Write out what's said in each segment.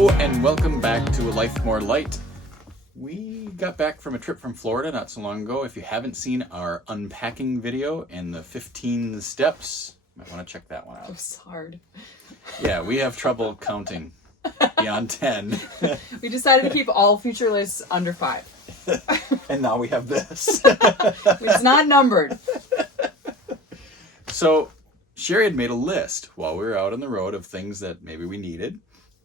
Hello and welcome back to A Life More Light. We got back from a trip from Florida not so long ago. If you haven't seen our unpacking video and the 15 steps, you might want to check that one out. It was hard. Yeah, we have trouble counting beyond 10. We decided to keep all future lists under 5. And now we have this. It's not numbered. So Sherry had made a list while we were out on the road of things that maybe we needed.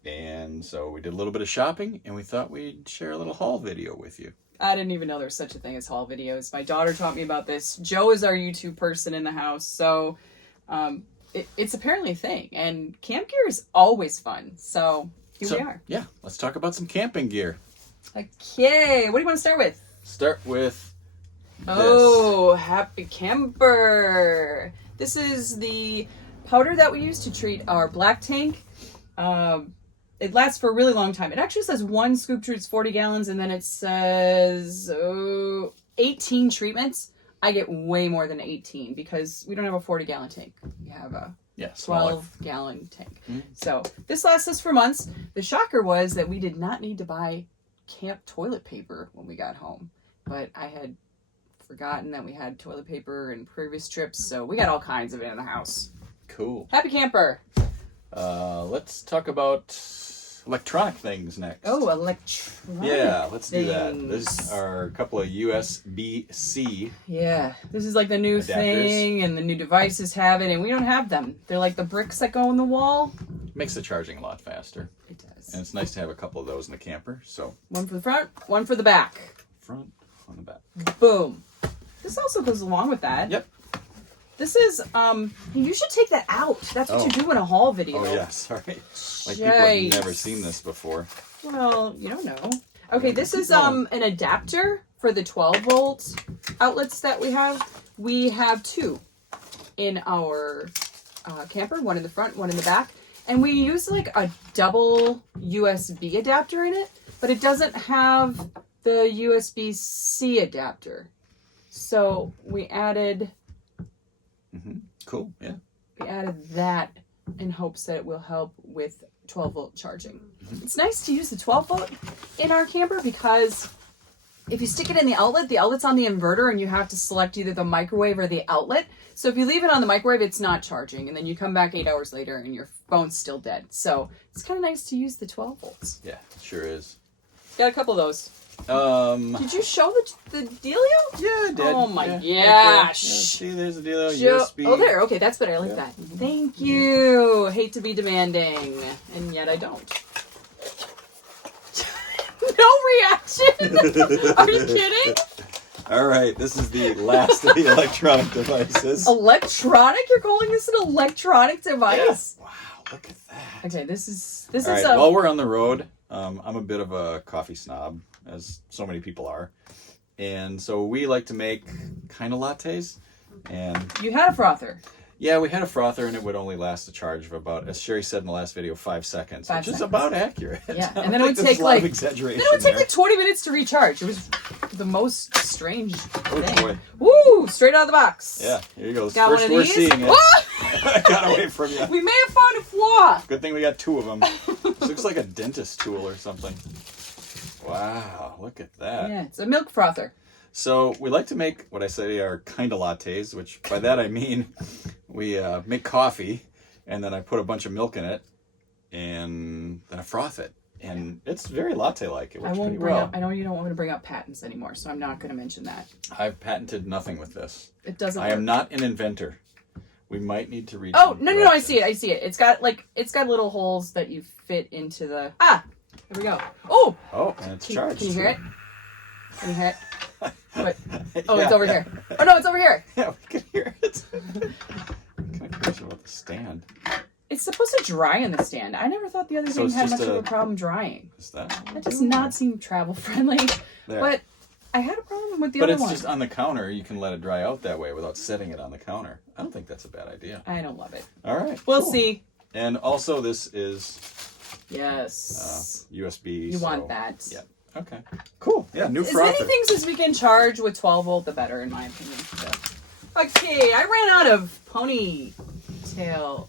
And so we did a little bit of shopping, and we thought we'd share a little haul video with you. I didn't even know there was such a thing as haul videos. My daughter taught me about this. Joe is our YouTube person in the house, so it's apparently a thing. And camp gear is always fun, so here we are. Yeah, let's talk about some camping gear. Okay, what do you want to start with? Start with this. Oh, Happy Camper. This is the powder that we use to treat our black tank. It lasts for a really long time. It actually says one scoop treats 40 gallons, and then it says 18 treatments. I get way more than 18 because we don't have a 40-gallon tank. We have a 12-gallon tank. Mm-hmm. So this lasts us for months. The shocker was that we did not need to buy camp toilet paper when we got home. But I had forgotten that we had toilet paper in previous trips, so we got all kinds of it in the house. Cool. Happy Camper. Let's talk about electronic things next. Oh, electronic. Yeah, let's do that. things. These are a couple of USB-C. Yeah, this is like the new adapters. thing, and the new devices have it, and we don't have them. They're like the bricks that go in the wall. Makes the charging a lot faster. It does. And it's nice to have a couple of those in the camper. So One for the front, one for the back. front, on the back. Boom. This also goes along with that. Yep. This is, you should take that out. That's what you do in a haul video. Oh, yeah, sorry. Like people have never seen this before. Well, you don't know. Okay, this is an adapter for the 12-volt outlets that we have. We have two in our camper, one in the front, one in the back. And we use like a double USB adapter in it, but it doesn't have the USB-C adapter. So we added... Mm-hmm. Cool, yeah. We added that in hopes that it will help with 12-volt charging. Mm-hmm. It's nice to use the 12-volt in our camper because if you stick it in the outlet's on the inverter and you have to select either the microwave or the outlet. So if you leave it on the microwave, it's not charging. And then you come back 8 hours later and your phone's still dead. So it's kind of nice to use the 12 volts. Yeah, it sure is. Got a couple of those. Did you show the dealio? Yeah, I did. Oh my gosh. Yeah, see, there's the dealio. USB. Oh, there. Okay, that's better. I like that. Thank you. Hate to be demanding, and yet I don't. No reaction. Are you kidding? All right, this is the last of the electronic devices. Electronic? You're calling this an electronic device? Yeah. Wow, look at that. Okay, this is All right, while we're on the road, I'm a bit of a coffee snob, as so many people are. And so we like to make kind of lattes. And you had a frother. Yeah, we had a frother, and it would only last a charge of about, as Sherry said in the last video, 5 seconds, which is about accurate. Yeah, and then it would take like 20 minutes to recharge. It was the most strange thing. Boy. Woo! Straight out of the box. Yeah, here you go. Got First one of we're these. seeing it. I got away from you. We may have found a flaw. Good thing we got 2 of them. This looks like a dentist tool or something. Wow, look at that. Yeah, it's a milk frother. So we like to make what I say are kind of lattes, which by that I mean we make coffee, and then I put a bunch of milk in it, and then I froth it. And it's very latte-like. It works pretty well. I know you don't want me to bring up patents anymore, so I'm not going to mention that. I've patented nothing with this. It doesn't I work. am not an inventor. We might need to reach. Oh, no, I see it. It's got little holes that you fit into the... Ah! There we go. Oh! Oh, and it's charged. Can you hear it? Can you hear it? What? Oh, Yeah. It's over here. Oh, no, it's over here. Yeah, we can hear it. I'm kind of curious about the stand. It's supposed to dry in the stand. I never thought the other thing had much of a problem drying. Is that? That does not seem travel friendly. There. But I had a problem with the other one. But it's just on the counter. You can let it dry out that way without setting it on the counter. I don't think that's a bad idea. I don't love it. All right. We'll cool. see. And also, this is Yes. USB. You want that. Yeah. Okay. Cool. Yeah, new As frother. many things as we can charge with 12 volt, the better, in my opinion. So. Okay, I ran out of ponytail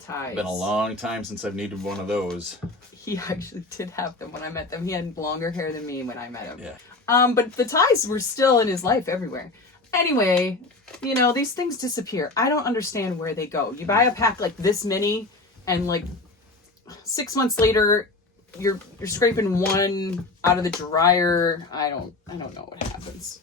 ties. Been a long time since I've needed one of those. he actually did have them when I met them. He had longer hair than me when I met him. Yeah. But the ties were still in his life everywhere. Anyway, you know, these things disappear. I don't understand where they go. You buy a pack like this many, and like 6 months later, you're scraping one out of the dryer. I don't know what happens.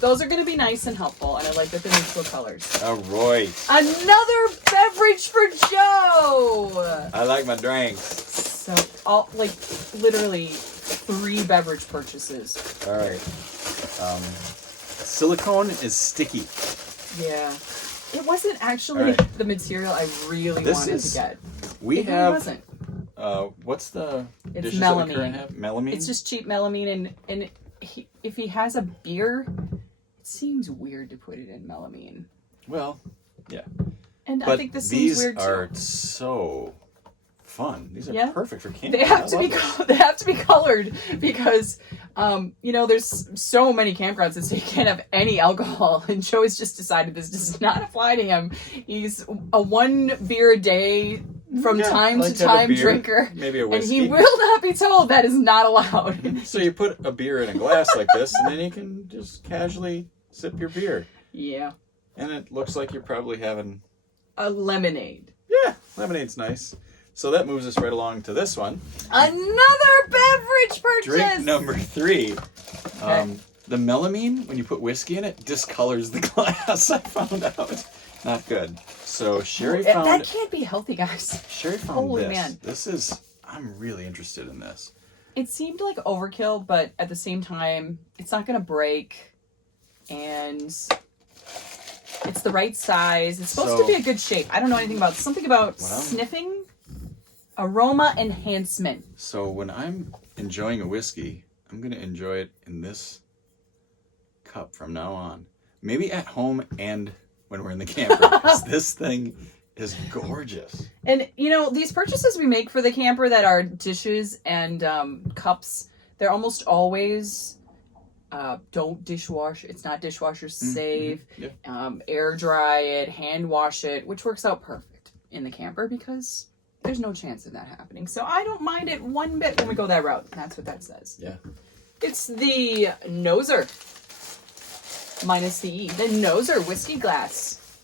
Those are gonna be nice and helpful, and I like that they're neutral colors. All right. Another beverage for Joe. I like my drinks. So all like literally 3 beverage purchases. All right. Silicone is sticky. Yeah. It wasn't actually All right. the material I really This wanted is- to get. We It really have. wasn't. What's the It's dishes that we currently melamine. have? Melamine. It's just cheap melamine, and if he has a beer, it seems weird to put it in melamine. Well, yeah. And I But think this these seems weird are too. so fun. These are Yeah. perfect for camping. They have I to love be this. they have to be colored because you know, there's so many campgrounds that say you can't have any alcohol, and Joe has just decided this does not apply to him. He's a 1 beer a day from Yeah, time I like to to have a time beer, drinker, maybe a and whiskey. he will not be told that is not allowed. So you put a beer in a glass like this, and then you can just casually sip your beer, Yeah, and it looks like you're probably having. a lemonade. Yeah, lemonade's nice. So that moves us right along to this one. Another beverage purchase. Drink number 3. Okay. The melamine, when you put whiskey in it, discolors the glass. I found out. Not good. So Sherry That found can't be healthy, guys. Sherry found Holy this. man. This is. I'm really interested in this. It seemed like overkill, but at the same time, it's not going to break, and it's the right size. It's supposed to So- be a good shape. I don't know anything about something about Well- sniffing, aroma enhancement. So when I'm enjoying a whiskey, I'm gonna enjoy it in this cup from now on. Maybe at home and when we're in the camper, because this thing is gorgeous. And you know, these purchases we make for the camper that are dishes and cups, they're almost always don't dishwash. It's not dishwasher safe. Yeah. Air dry it, hand wash it, which works out perfect in the camper because there's no chance of that happening. So I don't mind it one bit when we go that route. That's what that says. Yeah. It's the Noser. Minus the E. The Noser whiskey glass.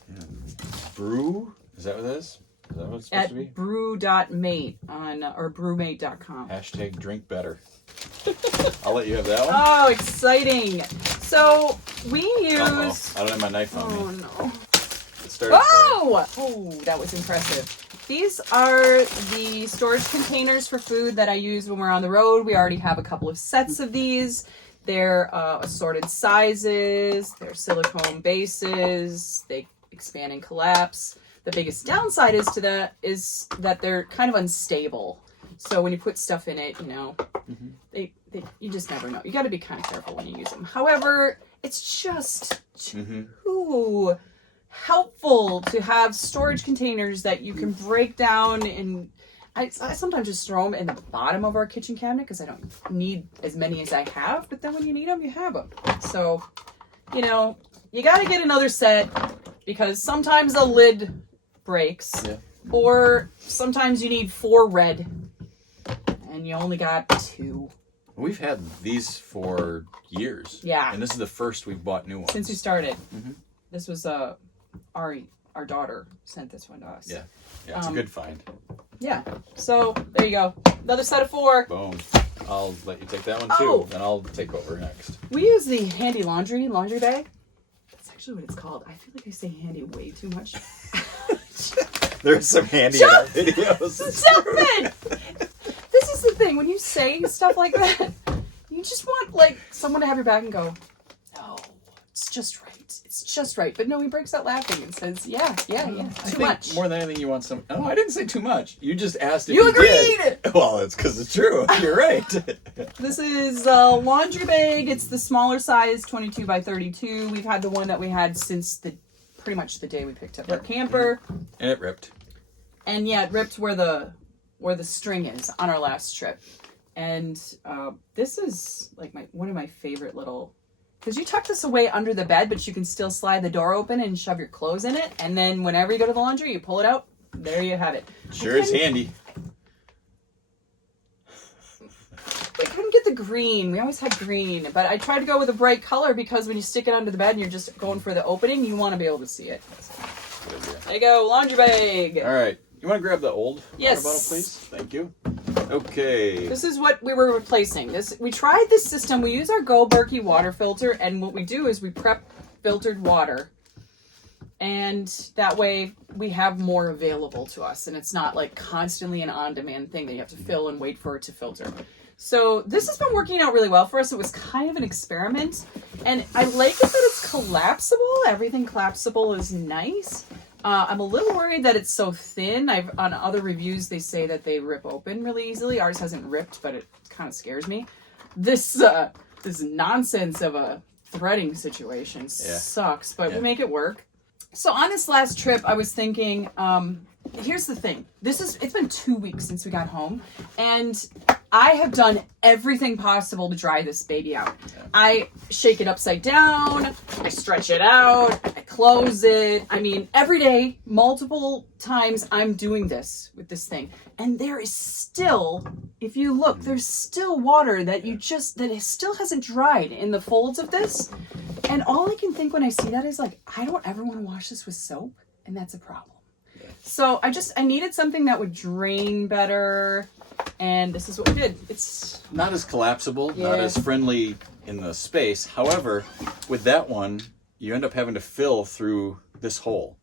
Brew? Is that what it is? Is that what it's supposed At to be? brew.mate on or brewmate.com. Hashtag drink better. I'll let you have that one. Oh, exciting. So we Uh-oh. use I don't have my knife on Oh me. no. It started. Oh, that was impressive. These are the storage containers for food that I use when we're on the road. We already have a couple of sets of these. They're assorted sizes. They're silicone bases. They expand and collapse. The biggest downside is that they're kind of unstable. So when you put stuff in it, you know, you just never know. You got to be kind of careful when you use them. However, it's just too helpful to have storage containers that you can break down, and I sometimes just throw them in the bottom of our kitchen cabinet because I don't need as many as I have, but then when you need them, you have them. So, you know, you got to get another set because sometimes a lid breaks, or sometimes you need 4 red and you only got 2. We've had these for years. Yeah. And this is the first we've bought new ones. Since we started. This was our daughter sent this one to us. Yeah. Yeah, it's a good find. Yeah. So there you go. Another set of 4. Boom. I'll let you take that one too. Oh. Then I'll take over next. We use the handy laundry bag. That's actually what it's called. I feel like I say handy way too much. There's some handy in our videos. Stop it! This is the thing. When you say stuff like that, you just want like someone to have your back and go, no, it's just right. It's just right. But no, he breaks out laughing and says, yeah, I too think much. more than anything, you want some. No, I didn't say too much. You just asked if You you agreed! did. Well, it's because it's true. You're right. This is a laundry bag. It's the smaller size, 22 by 32. We've had the one that we had since pretty much the day we picked up our camper. And it ripped. And yeah, it ripped where the string is on our last trip. And this is like one of my favorite little, because you tuck this away under the bed, but you can still slide the door open and shove your clothes in it. And then whenever you go to the laundry, you pull it out. There you have it. Sure is handy. the green. We always had green, but I tried to go with a bright color because when you stick it under the bed and you're just going for the opening, you want to be able to see it. Good idea. There you go, laundry bag. All right. You want to grab the old Yes. water bottle, please? Thank you. Okay. This is what we were replacing. We tried this system. We use our Go Berkey water filter, and what we do is we prep filtered water. And that way we have more available to us, and it's not like constantly an on-demand thing that you have to fill and wait for it to filter. So this has been working out really well for us. It was kind of an experiment, and I like it that it's collapsible. Everything collapsible is nice. I'm a little worried that it's so thin. On other reviews they say that they rip open really easily. Ours hasn't ripped, but it kind of scares me. This nonsense of a threading situation sucks, but we make it work. So on this last trip, I was thinking, here's the thing. It's been 2 weeks since we got home, and I have done everything possible to dry this baby out. I shake it upside down, I stretch it out, I close it. I mean, every day, multiple times, I'm doing this with this thing. And there is still, if you look, there's still water that still hasn't dried in the folds of this. And all I can think when I see that is like, I don't ever want to wash this with soap, and that's a problem. So I needed something that would drain better, and this is what we did. It's not as collapsible, not as friendly in the space. However, with that one, you end up having to fill through this hole.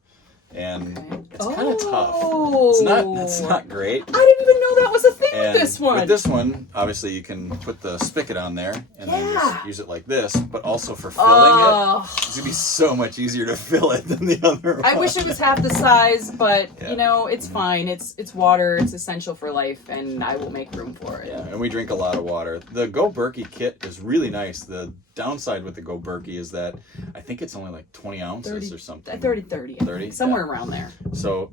And it's kind of tough. It's not great. I didn't even know that was a thing with this one. With this one, obviously you can put the spigot on there and then just use it like this, but also for filling it, it's going to be so much easier to fill it than the other one. I wish it was half the size, but it's fine. It's water. It's essential for life, and I will make room for it. Yeah, and we drink a lot of water. The Go Berkey kit is really nice. The downside with the Go Berkey is that I think it's only like 20 ounces or something. 30, somewhere around there. So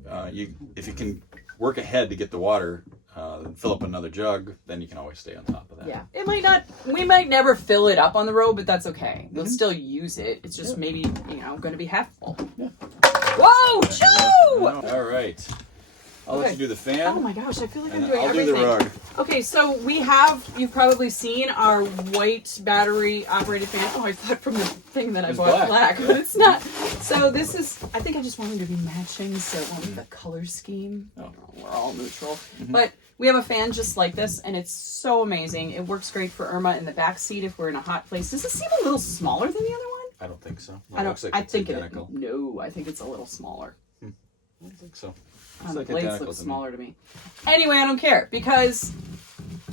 if you can work ahead to get the water, fill up another jug, then you can always stay on top of that. Yeah, we might never fill it up on the road, but that's okay. We'll still use it. It's just maybe, going to be half full. Yeah. Whoa, Joe! All right. I'll let you do the fan. Oh my gosh, I feel like I'm and doing I'll everything. do the rug. Okay, so you've probably seen our white battery operated fan. Oh, I thought from the thing that I bought black, but it's not. So this is, I think I just wanted to be matching, so it won't be the color scheme. Oh. We're all neutral. Mm-hmm. But we have a fan just like this, and it's so amazing. It works great for Irma in the back seat if we're in a hot place. Does it seem a little smaller than the other one? I don't think so. I think identical. I think it's a little smaller. I don't think so. The blades look smaller to me. Anyway, I don't care because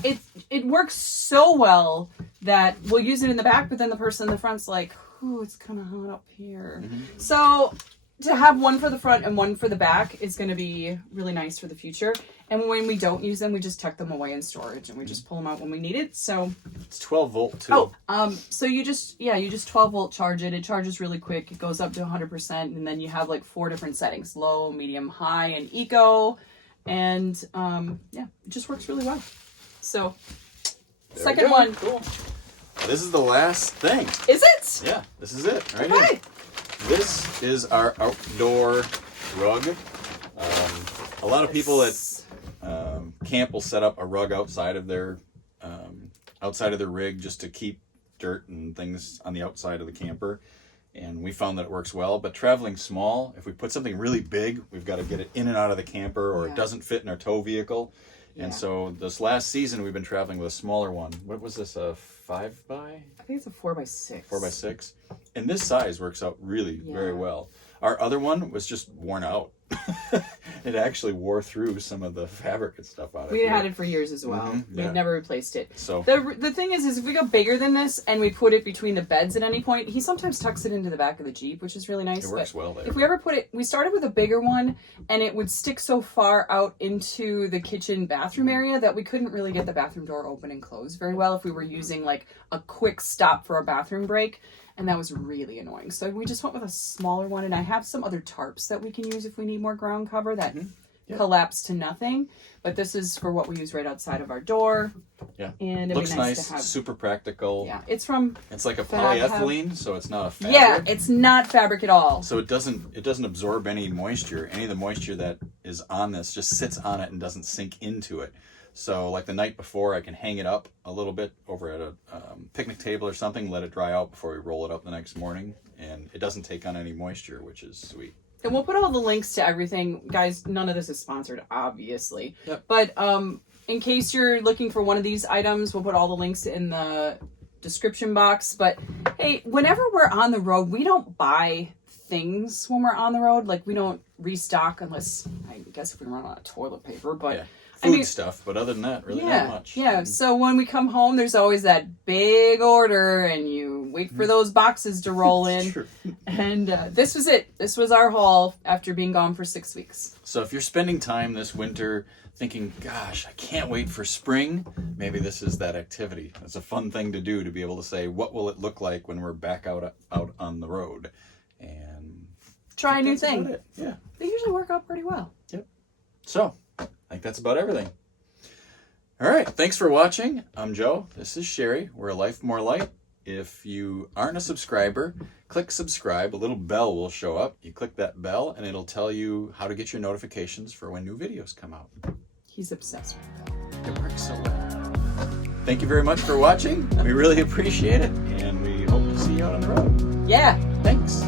it works so well that we'll use it in the back, but then the person in the front's like, "Ooh, it's kind of hot up here." Mm-hmm. So to have one for the front and one for the back is going to be really nice for the future. And when we don't use them, we just tuck them away in storage and we just pull them out when we need it. So it's 12 volt too. So you just 12 volt charge it. It charges really quick. It goes up to 100%, and then you have like 4 different settings: low, medium, high, and eco. And it just works really well. So second one. Cool. This is the last thing. Is it? Yeah, this is it right here. This is our outdoor rug. A lot of people at camp will set up a rug outside of their rig just to keep dirt and things on the outside of the camper. And we found that it works well. But traveling small, if we put something really big, we've got to get it in and out of the camper, or it doesn't fit in our tow vehicle. And so this last season, we've been traveling with a smaller one. What was this, a 5x? I think it's a 4x6. 4x6. And this size works out really very well. Our other one was just worn out. It actually wore through some of the fabric and stuff out of it. We had it for years as well. Mm-hmm, We had never replaced it. So the thing is if we go bigger than this and we put it between the beds at any point, he sometimes tucks it into the back of the Jeep, which is really nice. It works well there. If we ever we started with a bigger one, and it would stick so far out into the kitchen bathroom area that we couldn't really get the bathroom door open and closed very well if we were using like a quick stop for a bathroom break. And that was really annoying. So we just went with a smaller one. And I have some other tarps that we can use if we need more ground cover that collapse to nothing. But this is for what we use right outside of our door. Yeah. And it looks nice to have. Super practical. Yeah. It's like a polyethylene, so it's not a fabric. Yeah, it's not fabric at all. So it doesn't absorb any moisture. Any of the moisture that is on this just sits on it and doesn't sink into it. So like the night before, I can hang it up a little bit over at a picnic table or something, let it dry out before we roll it up the next morning. And it doesn't take on any moisture, which is sweet. And we'll put all the links to everything. Guys, none of this is sponsored, obviously. Yep. But in case you're looking for one of these items, we'll put all the links in the description box. But hey, whenever we're on the road, we don't buy things when we're on the road. Like, we don't restock unless, I guess, if we run out of toilet paper. But Yeah. Food stuff, but other than that, really not much. Yeah, so when we come home, there's always that big order, and you wait for those boxes to roll in. True. And this was it. This was our haul after being gone for 6 weeks. So if you're spending time this winter thinking, gosh, I can't wait for spring, maybe this is that activity. It's a fun thing to do, to be able to say, what will it look like when we're back out on the road? And Try a new that's about thing. it. Yeah. They usually work out pretty well. Yep. So, I think that's about everything. All right. Thanks for watching. I'm Joe. This is Sherry. We're a Life More Light. If you aren't a subscriber, click subscribe. A little bell will show up. You click that bell, and it'll tell you how to get your notifications for when new videos come out. He's obsessed with that. It works so well. Thank you very much for watching. We really appreciate it, and we hope to see you out on the road. Yeah. Thanks.